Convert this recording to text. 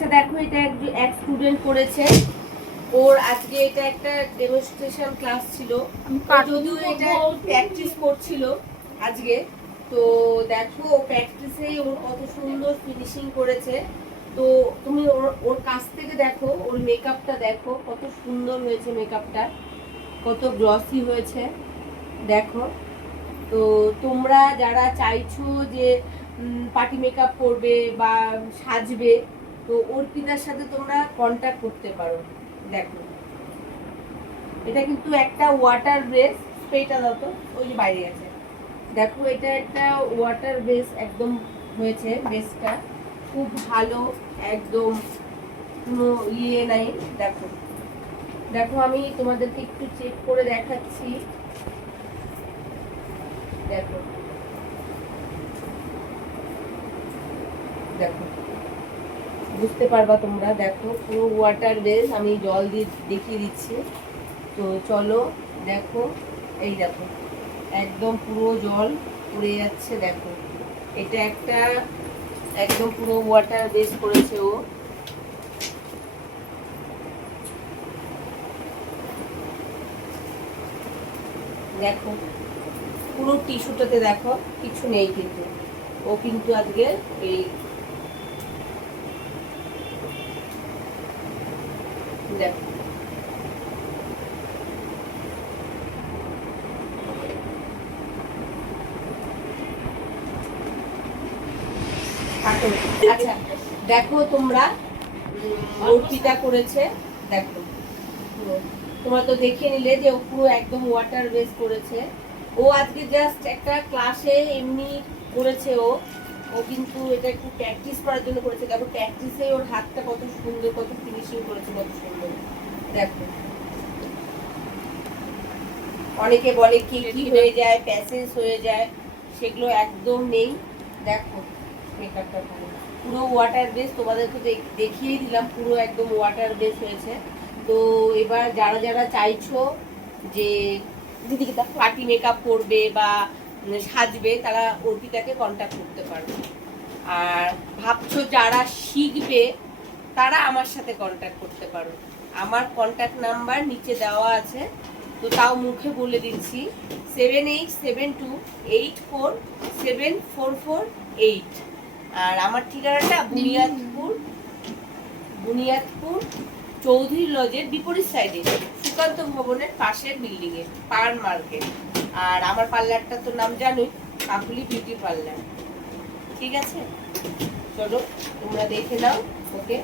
আচ্ছা দেখো, এটা এক স্টুডেন্ট করেছে। ওর আজকে এটা একটা ডেমনস্ট্রেশন ক্লাস ছিল, যদিও এটা প্র্যাকটিস করছিল আজকে। তো দেখো প্র্যাকটিসেই ওর কত সুন্দর ফিনিশিং করেছে। তো তুমি ওর কাছ থেকে দেখো, ওর মেকআপটা দেখো কত সুন্দর হয়েছে, মেকআপটা কত গ্লসি হয়েছে দেখো। তো তোমরা যারা চাইছো যে পার্টি মেকআপ করবে বা সাজবে, তো অর্পিতার সাথে তোমরা কন্ট্যাক্ট করতে পারো। দেখো এটা কিন্তু একটা ওয়াটার বেস, স্প্রেটা দাও তো, ওই যে বাইরে গেছে। দেখো এটা একটা ওয়াটার বেস একদম হয়েছে, বেসটা খুব ভালো, একদম কোনো ইয়ে নাই। দেখো দেখো আমি তোমাদেরকে একটু চেক করে দেখাচ্ছি। দেখো দেখো বুঝতে পারবা তোমরা। দেখো পুরো ওয়াটার বেস, আমি জল দিয়ে দেখিয়ে দিচ্ছি। তো চলো দেখো, এই দেখো একদম পুরো জল পড়ে যাচ্ছে। দেখো এটা একটা একদম পুরো ওয়াটার বেস করেছে ও। দেখো পুরো টিস্যুটাতে দেখো কিছু নেই, কিন্তু ও কিন্তু আজকে এই দেখো আচ্ছা দেখো তোমরা, অর্পিতা করেছে। দেখো তোমরা তো দেখে নিলে যে ও পুরো একদম ওয়াটার বেস করেছে। ও আজকে জাস্ট একটা ক্লাসে এমনি করেছে। ও কিন্তু এটা একটু প্র্যাকটিস করার জন্য করেছে। দেখো প্র্যাকটিসে ওর হাতটা কত সুন্দর, কত ফিনিশিং করেছে, কত সুন্দর। দেখো অনেকে বলে কি কি হয়ে যায়, প্যাসেজ হয়ে যায়, সেগুলো একদম নেই। দেখো মেকআপটা পুরো ওয়াটার বেস, তোমাদেরকে দেখিয়ে দিলাম, পুরো একদম ওয়াটার বেস হয়েছে। তো এবার যারা যারা চাইছো যে দিদিকে পার্টি মেকআপ করবে বা সাজবে, তারা অর্পিতাকে কন্ট্যাক্ট করতে পারবে। আর ভাবছো যারা শিখবে, তারা আমার সাথে কন্ট্যাক্ট করতে পারো। আমার কন্ট্যাক্ট নাম্বার নিচে দেওয়া আছে, তো তাও মুখে বলে দিচ্ছি, 7872847448। আর আমার ঠিকানাটা বুনিয়াদপুর চৌধুরী লজের বিপরীত সাইডে, সুকান্ত ভবনের পাশের বিল্ডিং এ, পার মার্কেট। আর আমার পার্লারটা তো নাম জানোই, কাকুলি বিউটি পার্লার। ঠিক আছে, চলো তোমরা দেখে নাও। ওকে।